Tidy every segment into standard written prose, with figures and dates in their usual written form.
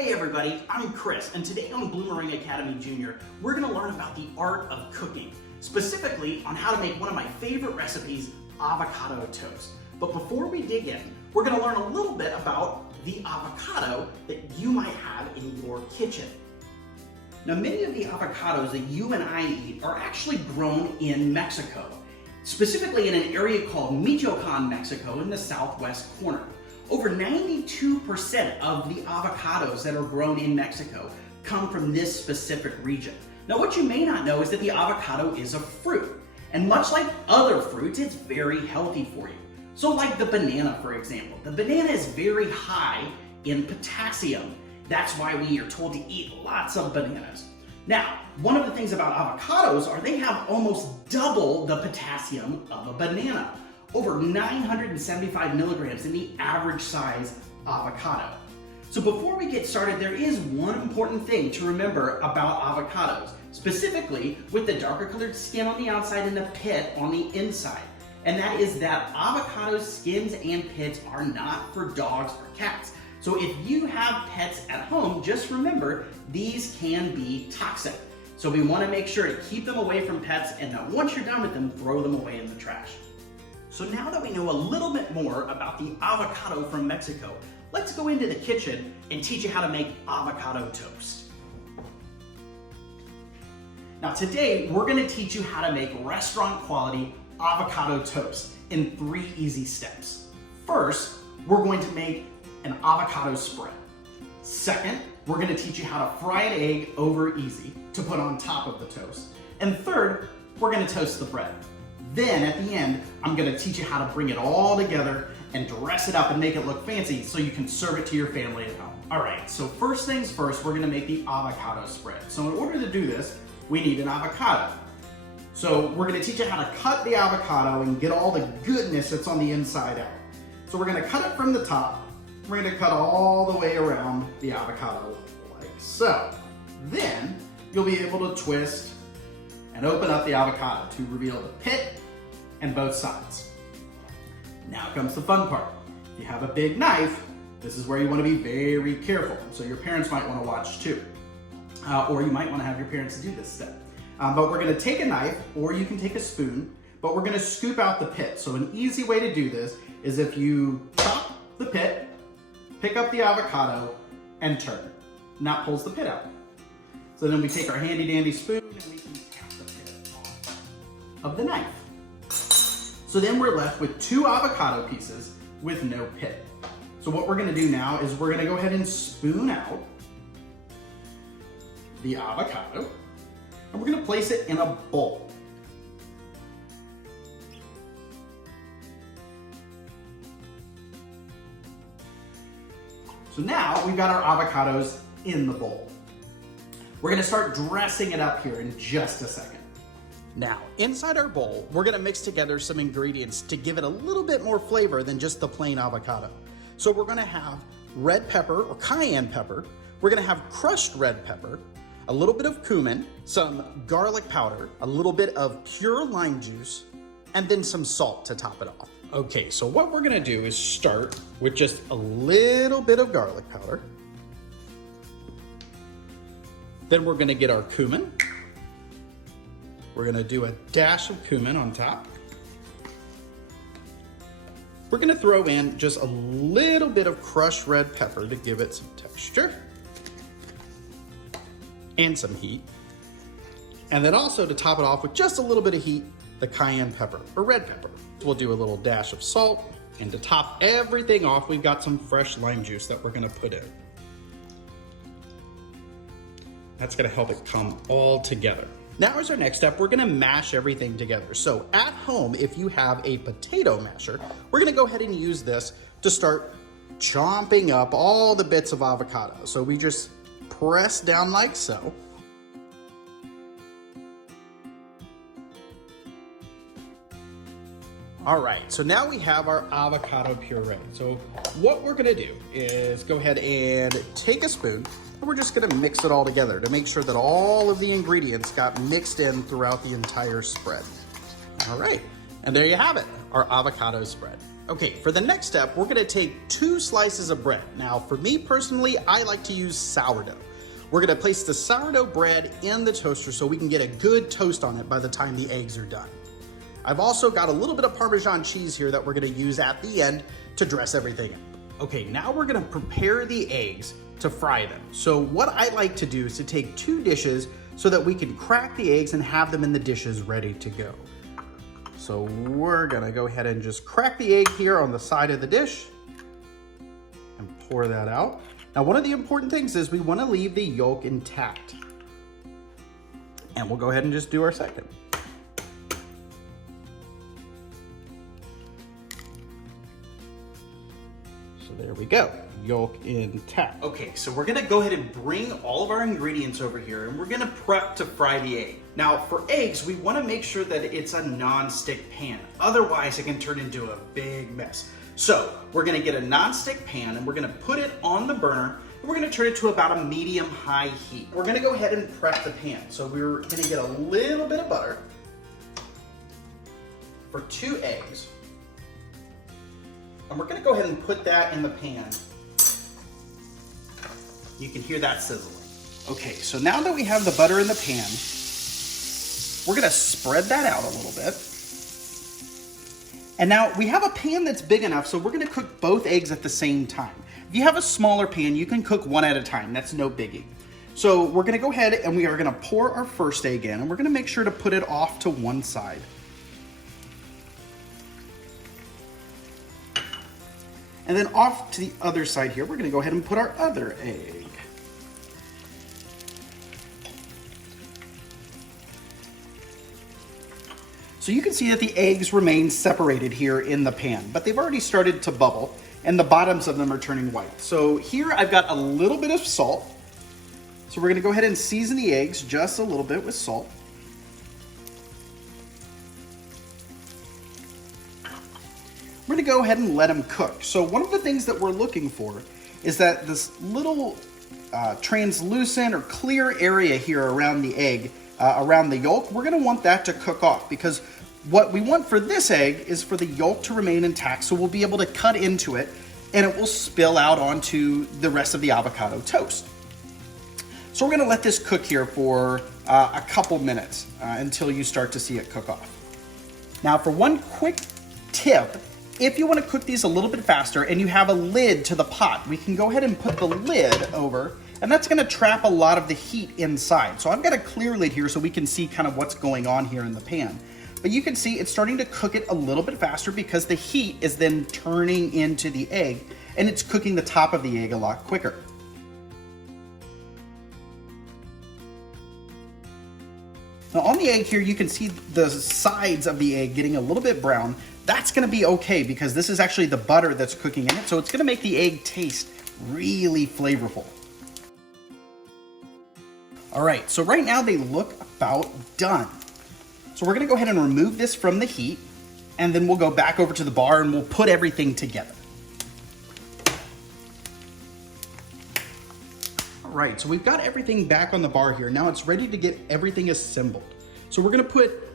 Hey everybody, I'm Chris, and today on Bloomerang Academy Junior, we're going to learn about the art of cooking, specifically on how to make one of my favorite recipes, avocado toast. But before we dig in, we're going to learn a little bit about the avocado that you might have in your kitchen. Now, many of the avocados that you and I eat are actually grown in Mexico, specifically in an area called Michoacan, Mexico, in the southwest corner. Over 92% of the avocados that are grown in Mexico come from this specific region. Now, what you may not know is that the avocado is a fruit, and much like other fruits, it's very healthy for you. So like the banana, for example. The banana is very high in potassium. That's why we are told to eat lots of bananas. Now, one of the things about avocados are they have almost double the potassium of a banana. Over 975 milligrams in the average size avocado. So before we get started, there is one important thing to remember about avocados, specifically with the darker colored skin on the outside and the pit on the inside. And that is that avocado skins and pits are not for dogs or cats. So if you have pets at home, just remember these can be toxic. So we want to make sure to keep them away from pets, and that once you're done with them, throw them away in the trash. So now that we know a little bit more about the avocado from Mexico, let's go into the kitchen and teach you how to make avocado toast. Now today, we're gonna teach you how to make restaurant quality avocado toast in 3 easy steps. First, we're going to make an avocado spread. Second, we're gonna teach you how to fry an egg over easy to put on top of the toast. And third, we're gonna toast the bread. Then at the end, I'm gonna teach you how to bring it all together and dress it up and make it look fancy so you can serve it to your family at home. All right, so first things first, we're gonna make the avocado spread. So in order to do this, we need an avocado. So we're gonna teach you how to cut the avocado and get all the goodness that's on the inside out. So we're gonna cut it from the top. We're gonna cut all the way around the avocado like so. Then you'll be able to twist and open up the avocado to reveal the pit and both sides. Now comes the fun part. If you have a big knife, this is where you want to be very careful. So your parents might want to watch too. Or you might want to have your parents do this step. But we're going to take a knife, or you can take a spoon, but we're going to scoop out the pit. So an easy way to do this is if you chop the pit, pick up the avocado, and turn. And that pulls the pit out. So then we take our handy dandy spoon and we can tap the pit off of the knife. So then we're left with 2 avocado pieces with no pit. So what we're gonna do now is we're gonna go ahead and spoon out the avocado, and we're gonna place it in a bowl. So now we've got our avocados in the bowl. We're gonna start dressing it up here in just a second. Now, inside our bowl, we're gonna mix together some ingredients to give it a little bit more flavor than just the plain avocado. So we're gonna have red pepper or cayenne pepper. We're gonna have crushed red pepper, a little bit of cumin, some garlic powder, a little bit of pure lime juice, and then some salt to top it off. Okay, so what we're gonna do is start with just a little bit of garlic powder. Then we're gonna get our cumin. We're gonna do a dash of cumin on top. We're gonna throw in just a little bit of crushed red pepper to give it some texture and some heat. And then also to top it off with just a little bit of heat, the cayenne pepper or red pepper. We'll do a little dash of salt, and to top everything off, we've got some fresh lime juice that we're gonna put in. That's gonna help it come all together. Now as our next step, we're gonna mash everything together. So at home, if you have a potato masher, we're gonna go ahead and use this to start chomping up all the bits of avocado. So we just press down like so. All right, so now we have our avocado puree. So what we're gonna do is go ahead and take a spoon, and we're just gonna mix it all together to make sure that all of the ingredients got mixed in throughout the entire spread. All right, and there you have it, our avocado spread. Okay, for the next step, we're gonna take 2 slices of bread. Now, for me personally, I like to use sourdough. We're gonna place the sourdough bread in the toaster so we can get a good toast on it by the time the eggs are done. I've also got a little bit of Parmesan cheese here that we're gonna use at the end to dress everything up. Okay, now we're gonna prepare the eggs to fry them. So what I like to do is to take 2 dishes so that we can crack the eggs and have them in the dishes ready to go. So we're gonna go ahead and just crack the egg here on the side of the dish and pour that out. Now, one of the important things is we wanna leave the yolk intact. And we'll go ahead and just do our second. So there we go, yolk intact. Okay, so we're gonna go ahead and bring all of our ingredients over here and we're gonna prep to fry the egg. Now for eggs, we wanna make sure that it's a non-stick pan. Otherwise it can turn into a big mess. So we're gonna get a non-stick pan and we're gonna put it on the burner and we're gonna turn it to about a medium-high heat. We're gonna go ahead and prep the pan. So we're gonna get a little bit of butter for 2 eggs. And we're gonna go ahead and put that in the pan. You can hear that sizzling. Okay, so now that we have the butter in the pan, we're gonna spread that out a little bit. And now we have a pan that's big enough, so we're gonna cook both eggs at the same time. If you have a smaller pan, you can cook one at a time, that's no biggie. So we're gonna go ahead and we are gonna pour our first egg in, and we're gonna make sure to put it off to one side. And then off to the other side here, we're gonna go ahead and put our other egg. So you can see that the eggs remain separated here in the pan, but they've already started to bubble and the bottoms of them are turning white. So here I've got a little bit of salt. So we're gonna go ahead and season the eggs just a little bit with salt. We're gonna go ahead and let them cook. So one of the things that we're looking for is that this little translucent or clear area here around the egg, around the yolk, we're gonna want that to cook off because what we want for this egg is for the yolk to remain intact, so we'll be able to cut into it and it will spill out onto the rest of the avocado toast. So we're gonna let this cook here for a couple minutes until you start to see it cook off. Now for one quick tip, if you want to cook these a little bit faster and you have a lid to the pot, we can go ahead and put the lid over, and that's going to trap a lot of the heat inside. So I've got a clear lid here so we can see kind of what's going on here in the pan. But you can see it's starting to cook it a little bit faster because the heat is then turning into the egg and it's cooking the top of the egg a lot quicker. Now on the egg here, you can see the sides of the egg getting a little bit brown. That's gonna be okay because this is actually the butter that's cooking in it, so it's gonna make the egg taste really flavorful. All right, so right now they look about done. So we're gonna go ahead and remove this from the heat, and then we'll go back over to the bar and we'll put everything together. All right, so we've got everything back on the bar here. Now it's ready to get everything assembled. So we're gonna put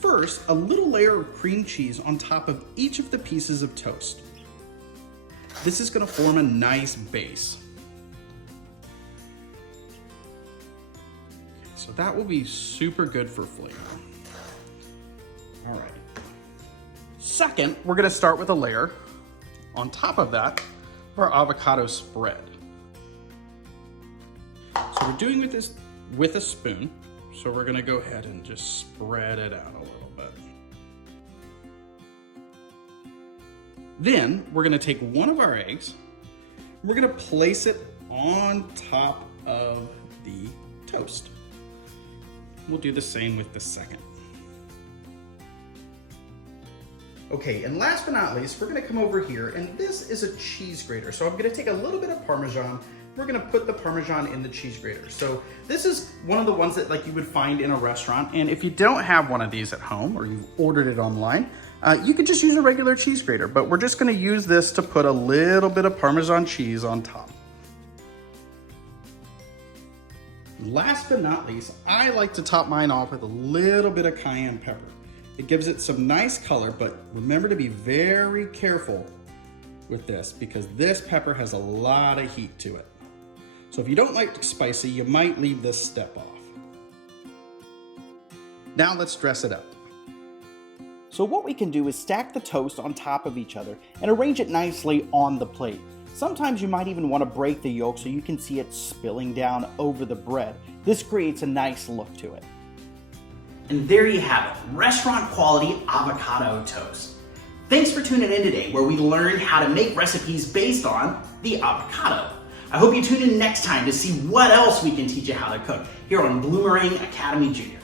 first a little layer of cream cheese on top of each of the pieces of toast. This is gonna form a nice base. So that will be super good for flavor. All right. Second, we're gonna start with a layer on top of that of our avocado spread. So we're doing this with a spoon. So we're gonna go ahead and just spread it out a little bit. Then we're gonna take one of our eggs, we're gonna place it on top of the toast. We'll do the same with the second. Okay, and last but not least, we're gonna come over here, and this is a cheese grater. So I'm gonna take a little bit of Parmesan, we're gonna put the Parmesan in the cheese grater. So this is one of the ones that like you would find in a restaurant. And if you don't have one of these at home or you've ordered it online, you could just use a regular cheese grater, but we're just gonna use this to put a little bit of Parmesan cheese on top. Last but not least, I like to top mine off with a little bit of cayenne pepper. It gives it some nice color, but remember to be very careful with this because this pepper has a lot of heat to it. So if you don't like spicy, you might leave this step off. Now let's dress it up. So what we can do is stack the toast on top of each other and arrange it nicely on the plate. Sometimes you might even want to break the yolk so you can see it spilling down over the bread. This creates a nice look to it. And there you have it, restaurant quality avocado toast. Thanks for tuning in today where we learned how to make recipes based on the avocado. I hope you tune in next time to see what else we can teach you how to cook here on Bloomerang Academy Junior.